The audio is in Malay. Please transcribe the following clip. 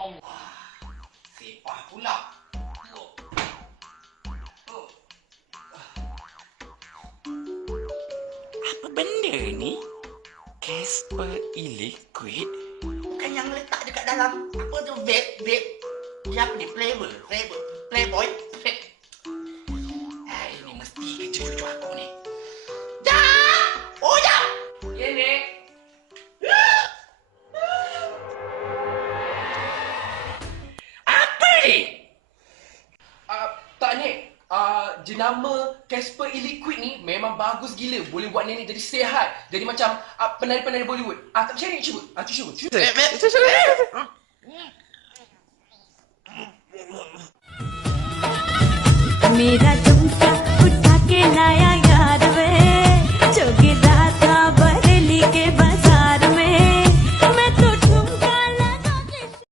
Allah. Sepah pula. Oh. Oh. Apa benda ni? Casper e-liquid? Bukan yang letak dekat dalam apa tu vape vape. Dia apa ni flavor flavor playboy. Ah, ini mesti kerja cucu aku Apa ni? Uh, tak, Nek. Uh, jenama Casper e-liquid ni memang bagus gila. Boleh buat nenek jadi sihat. Jadi macam uh, penari-penari Bollywood. Ah, tak percaya, Nek? Cuba. Ah, cuba. cuba. Eh, eh, मेरा जो